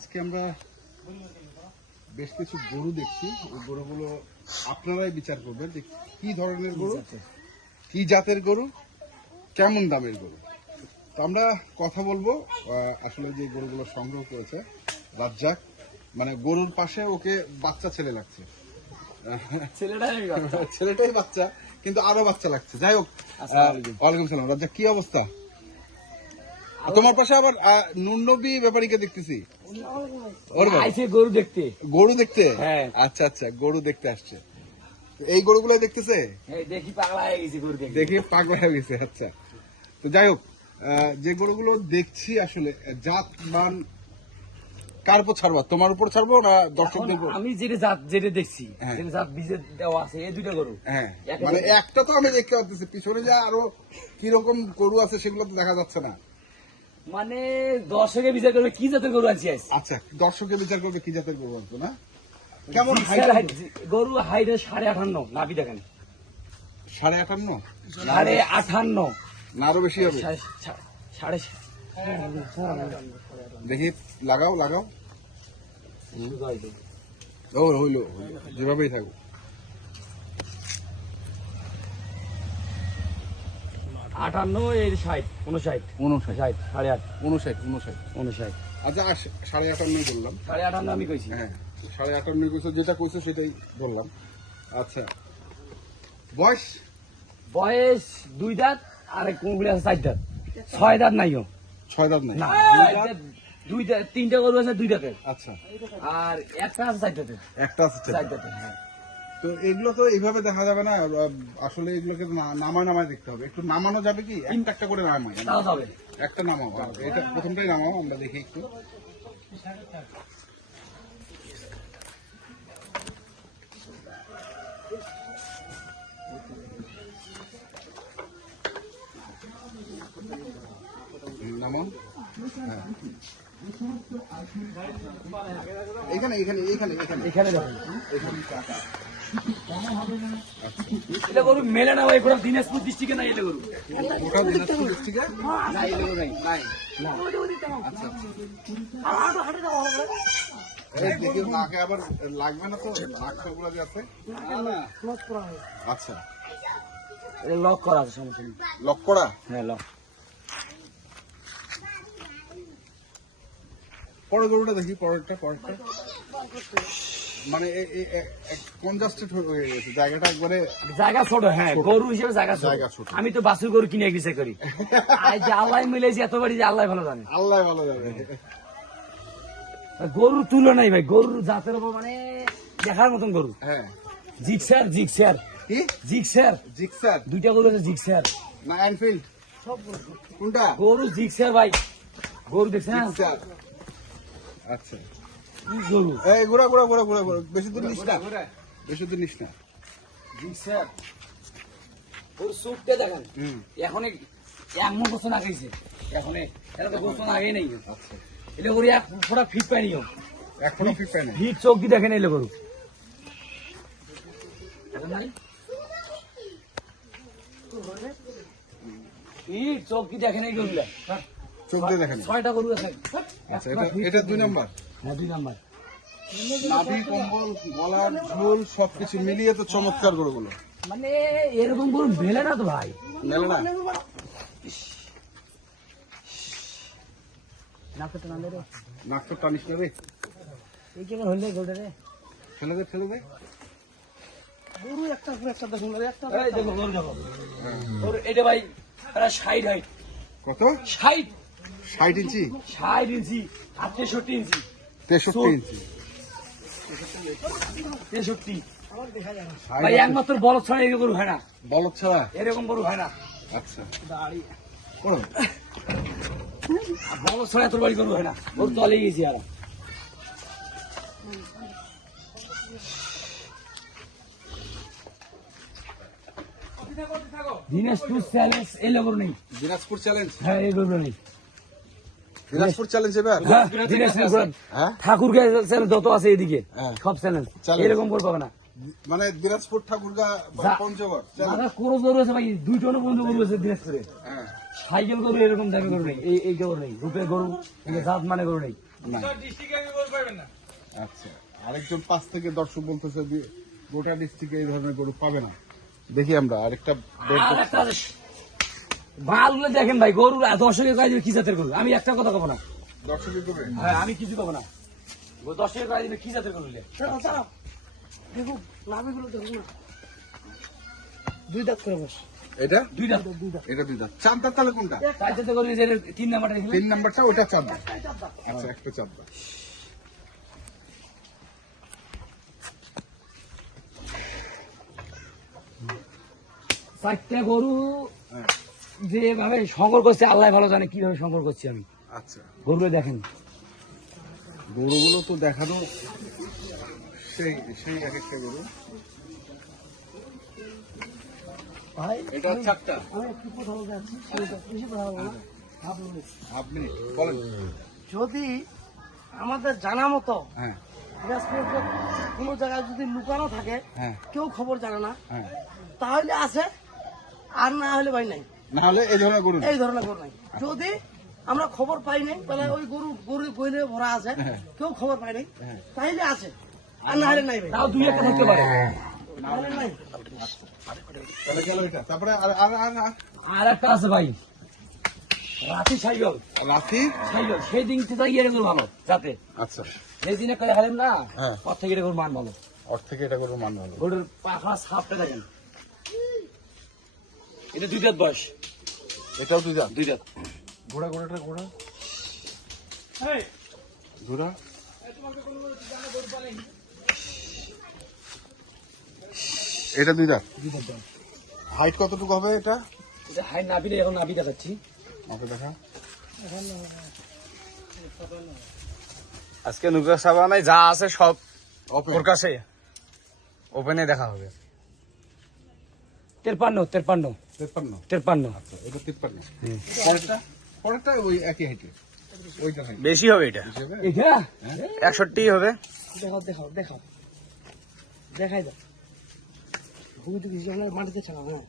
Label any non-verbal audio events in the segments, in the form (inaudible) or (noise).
আজকে আমরা বেশ কিছু গরু দেখছি। ওই গরুগুলো আপনারাই বিচার করবেন যে কি ধরনের গরু কি জাতের? গরু কেমন দামের গরু। তো আমরা কথা বলব আসলে যে গরুগুলো সংগ্রহ করেছে রাজ্জাক মানে গরুর পাশে ওকে বাচ্চা ছেলে লাগছে। ছেলেটাই (laughs) বাচ্চা। কিন্তু আরও বাচ্চা লাগছে। যাই হোক। ওয়ালাইকুম সালাম। রাজ্জাক কি অবস্থা? তোমার পাশে আবার আহ, নুননবী ব্যাপারীকে দেখতেছি। আইছে গরু দেখতে। গরু দেখতে? হ্যাঁ। আচ্ছা আচ্ছা গরু দেখতে আসছে। এই গরুগুলো দেখতেছে? দেখি পাগলা হয়ে গেছে গরু হয়ে আচ্ছা। তো যাই হোক যে গরুগুলো দেখছি আসলে জাত মান কার উপর ছাড়বা? তোমার উপর ছাড়বো না দর্শকদের উপর? আমি যেটা জাত যেটা দেখছি হ্যাঁ। যেটা জাত বীজে দেওয়া আছে এই দুইটা গরু। হ্যাঁ। মানে একটা তো আমি দেখতে পাচ্ছি পিছনে যা আরও কীরকম গরু আছে সেগুলো তো দেখা যাচ্ছে না। মানে দর্শকে বিচার করবে কি জাতের গরু আনছি আচ্ছা দর্শকে বিচার করবে কি জাতের গরু আছে না? কেমন গরু হাইটে সাড়ে আঠান্ন নাভি দেখেন। সাড়ে আটান্ন সাড়ে আঠান্ন। না আরও বেশি হবে। সাড়ে- দেখি লাগাও লাগাও। হইল। যেভাবেই থাকুক। আটান্ন এর ষাট উনষাট উনষাট ষাট সাড়ে আট। উনষাট উনষাট উনষাট আচ্ছা সাড়ে আটান্নই বললাম। সাড়ে আটান্ন আমি কইছি। হ্যাঁ সাড়ে আটান্নই কইছো যেটা কইছো সেটাই বললাম। আচ্ছা। বয়স? বয়স দুই দাঁত আর কোনগুলি আছে চার দাঁত। ছয় দাঁত নাইও ছয় দাঁত নাই। না দুই দাঁত? তিনটা গরু আছে দুই দাঁতের। আচ্ছা। আর একটা আছে চার দাঁতের। একটা আছে চার দাঁতের হ্যাঁ। তো এগুলো তো এইভাবে দেখা যাবে না আসলে এগুলোকে নামায় নামায় দেখতে হবে। একটু নামানো যাবে কি? একটা একটা করে হবে। একটা নামাও এটা প্রথমটাই নামাও আমরা দেখি একটু। নামাও। হ্যাঁ। এখানে এখানে এখানে এখানে। এখানে দেখুন এখানে এটা গরু মেলে না ভাই পুরো দিনাজপুর ডিস্ট্রিক্টে নাই এটা গরু। ওটা দিনাজপুর ডিস্ট্রিক্টে না এটা গরু নাই? নাই। আচ্ছা এই দেখি নাকে আবার লাগবে না তো? নাকগুলো যে আছে? আচ্ছা। এটা লক করা আছে সমস্যা নেই। লক করা? হ্যাঁ লক। পরের গরুটা দেখি পরেরটা পরেরটা। মানে কনজাস্টেড হয়ে গেছে জায়গাটা একবারে জায়গা ছোট হ্যাঁ গরু হিসেবে জায়গা ছোট। জায়গা ছোট। আমি তো বাসুর গরু কিনে বিচার করি। আর যে আল্লাহ মিলেছি এত বাড়ি যে আল্লাহ ভালো জানে। আল্লাহ ভালো যাবে গরুর তুলনাই ভাই গরুর জাতের উপর মানে দেখার মতন গরু। হ্যাঁ। Gixxer Gixxer. কি? জিক্সার। জিক্সার? দুইটা গরু আছে জিক্সার। না এনফিল্ড? কোনটা? গরু জিক্সার ভাই। গরু দেখছেন? জিক্সার। আচ্ছা। এই ঘোরা ঘোরা ঘোরা ঘোরা ঘোরা। বেশি দূর নিস না। বেশি দূর নিস না। জিক্সার গরু চোখটা দেখেন। হুম। এখন এমন গোসন আগেছে এখন এটা তো গোসন আগেই নেই। আচ্ছা। এটা গরু এক ফোটা ফিট পাই নিও এখনও ফিট পায় না ফিট চোখ দিয়ে দেখেন এলে গরু ফিট চোখ কি দেখেন এই গরুলা চোখ দিয়ে দেখেন। ছয়টা গরু আছে। আচ্ছা এটা এটা দুই নাম্বার? হ্যাঁ দুই নাম্বার। নাভি কম্বল গলার ঝোল সবকিছু মিলিয়ে তো চমৎকার গরুগুলো। মানে এরকম গরু মেলে না তো ভাই। মেলে না? নাকটা না রে। নাক টানিস না রে। এই কেমন হইলে গরুটা রে? ফেলে দে ফেলে দে। গরু একটা করে একটা দেখুন একটা এই দেখো গরু দেখো গরু এটা ভাই প্রায় হাইট কত? ষাট। ষাট ইঞ্চি? ষাট ইঞ্চি আর তেষট্টি ইঞ্চি। তেষট্টি। ইঞ্চি। তেষট্টি। ষাট ভাই একমাত্র বলদ ছাড়া এই গরু হয় না। বলদ ছাড়া? এরকম গরু হয় না। আচ্ছা। কোন? বলদ ছাড়া এত বাড়ি গরু হয় না। গরু তলে গেছি আর দিনাজপুর চ্যালেঞ্জ এই গরু নেই। দিনাজপুর চ্যালেঞ্জ হ্যাঁ এই গরু নেই। দিনাজপুর চ্যালেঞ্জ এবার? হ্যাঁ, দিনাজপুর হ্যাঁ? ঠাকুরকে চ্যালেঞ্জ যত আছে এদিকে হ্যাঁ। সব চ্যালেঞ্জ এরকম গরু না। মানে দিনাজপুর ঠাকুরগা পঞ্চগড় দাদা গরু আছে ভাই দুই টন বন্ধু গরু আছে দিনাজপুরে। সাইকেল গরু এরকম গরু নেই এই এই গরু নেই রূপের গরু জাত মানে গরু নেই। না। আচ্ছা আরেকজন পাঁচ থেকে দর্শক বলতেছে যে গোটা ডিস্ট্রিক্টে এই ধরনের গরু পাবে না। দেখি আমরা আরেকটা বের আর করছি। একটা আছে। মালগুলো দেখেন ভাই গরু দর্শকের কাজ কি জাতের গরু? আমি একটা কথা কব না। দর্শকের করবে হ্যাঁ আমি কিছু কব না। ও দর্শকের কাজ কি জাতের গরু? দেখুন দেখুন না। দুই দাঁত করে বস। এটা? দুইটা এটা দুই দাঁত। চার দাঁত। তাহলে কোনটা? চার যে তিন নাম্বারটা তিন নাম্বারটা ওটা চার দাঁত। আচ্ছা একটা চার দাঁত। চারটা গরু হ্যাঁ। যেভাবে সংগ্রহ করছে আল্লাহ ভালো জানে কীভাবে সংগ্রহ করছি আমি। আচ্ছা। গরুগুলো দেখেন। গরুগুলো তো দেখানো সেই সেই এক একটা গরু। ভাই এটা চারটা। আপনি বলেন। যদি আমাদের জানা মতো হ্যাঁ। কোনো জায়গায় যদি লুকানো থাকে হ্যাঁ। কেউ খবর জানে না হ্যাঁ। তাহলে আছে আর না হলে ভাই নাই। না হলে এই ধরনের গরু এই ধরনের গরু নাই। যদি আমরা খবর পাই নাই তাহলে ওই গরু গরু বইলে ভরা আছে কেউ খবর পাই নাই। হ্যাঁ। তাইলে আছে। আর না হলে নাই ভাই। তাও দুই একটা থাকতে পারে। তারপরে আর আর আর আর- আর একটা আছে ভাই। রাতি সাইকেল রাতি? সাইকেল সেই দিন থেকে ইয়ে গরু ভালো যাতে আচ্ছা। সেই দিনে করে হারেন না হ্যাঁ। পর থেকে এটা গরুর মান ভালো। ওর থেকে এটা গরুর মান ভালো। গরুর পাখা সাপটা দেখেন। এটা দুই দাঁত বয়স। এটাও দুই দাঁত? দুই দাঁত। ঘোড়া ঘোড়াটা ঘোড়া? ঘোড়া? এটা দুই দাঁত? দুই দাঁত হাইট কতটুকু হবে এটা? এটা হাই নাভি এখন নাভি দেখাচ্ছি। আমাকে দেখা। আজকে নুকরা সাবানায় যা আছে সব। ওর কাছে। ওপেনে দেখা হবে। তেরপান্ন তেরপান্ন। তেপ্পান্ন। আচ্ছা এটা তিপ্পান্ন। পরেরটা? পরেরটা ওই একই হাইটে ওইটা বেশি হবে এটা? এটা একষট্টি হবে? দেখাও দেখাও দেখাও। দেখাই দাও। ভূমিতে কিছু আমরা মাটিতে ছাড়া হ্যাঁ।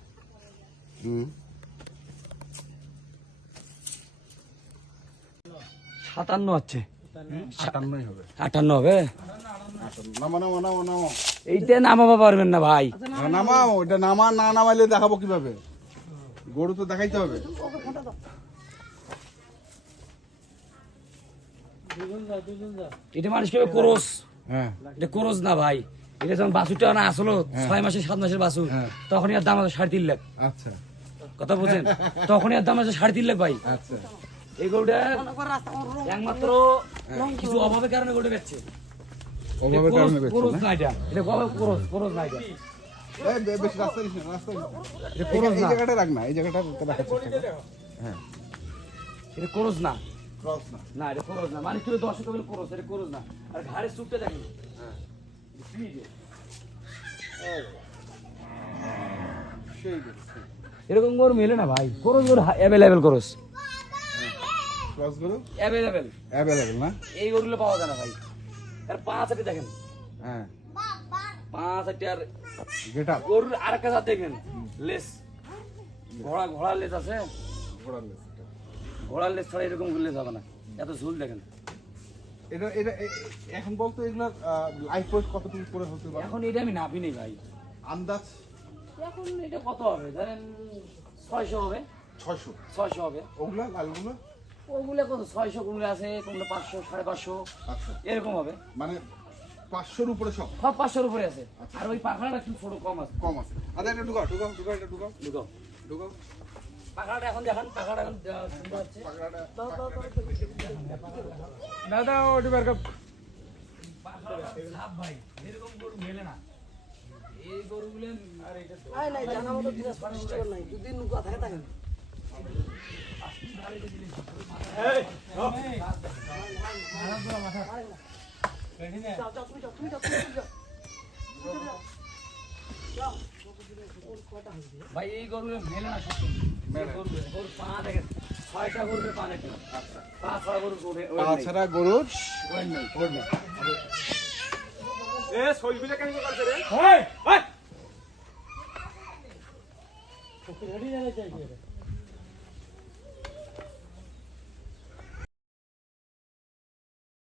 হুম। সাতান্ন হবে। আটান্ন হবে? আটান্ন। নামা নামা নামা নামা। এইটা নামাবো পারবেন না ভাই। না, নামাও। এটা নামা না নামাইলে দেখাবো কীভাবে? গরু তো দেখাইতে হবে। এটা মানুষ কেউ কোরস হ্যাঁ। এটা কোরস না ভাই। এটা যখন বাছুরটা না আসলো ছয় মাসের সাত মাসের বাছুর হ্যাঁ। তখনই আর দাম আছে সাড়ে তিন লাখ। আচ্ছা। কথা বলছেন (laughs) তখনই আর দাম আছে সাড়ে তিন লাখ ভাই। আচ্ছা। এই গরুটা একমাত্র কিছু অভাবের কারণে গরুটা বেচছে। অভাবের কারণে বেচছো না? না এটা। এটা কবে কোরস কোরস না এটা? এই, বে- বেশি রাস্তা না, রাস্তা এই জায়গাটা রাখ না এই জায়গাটা রাখার চেষ্টা কর। হ্যাঁ। এটা কোরস না। ক্রস না। না এটা কোরস না। মানে কেউ দর্শক বলে কোরস এটা কোরস না। আর ঘাড়ের চুপটা দেখেন কি যে? সেই এরকম গরু মেলে না ভাই কোরস গরু অ্যাভেলেবেল কোরস ক্রস গরু? অ্যাভেলেবেল অ্যাভেলেবেল না? এই গরুগুলো পাওয়া যায় না ভাই। আর পাঁচ হাতে দেখেন। হ্যাঁ। পাঁচ গেট গরুর আর একটা জাত দেখেন। লেস। ঘোড়া ঘোড়ার লেস আছে? ঘোড়ার লেস ছাড়া এরকম লেস হবে না। এত ঝুল দেখেন। এটা এটা এখন বলতো এগুলার লাইফ কতটুকু করে হতে পারে? এখন এটা আমি নাপি নেই ভাই। আন্দাজ? এখন এটা কত হবে? ধরেন ছয়শো হবে। ছয়শো। ছয়শো হবে। ওগুলা লালগুলো? ওগুলো কত? ছয়শো কোনগুলো আছে কোনগুলো পাঁচশো সাড়ে পাঁচশো। এরকম হবে। মানে পাঁচশোর উপরে সব? সব পাঁচশোর উপরে আছে। আর ওই পাখাটা একটু ছোট কম আছে। কম আছে। আচ্ছা এটা ঢুকাও ঢুকাও ঢুকাও এটা ঢুকাও। ঢুকাও। ঢুকাও। পাখাটা এখন দেখান পাখাটা এখন সুন্দর হচ্ছে দাদা ওটি বের কর। লাভ ভাই এরকম গরু মেলে না। এই গরুগুলো আর এটা নাই নাই জানা মতো দিনাজপুরে স্টোর নাই। যদি নৌকা থাকে থাকে। যাও যাও তুমি যাও তুমি যাও তুমি যাও ভাই এই গরুগুলো মেলে না সত্যি গরু দেখেন গরুর না এ সইবিলে কেন করছে রে। রেডি জানা চাই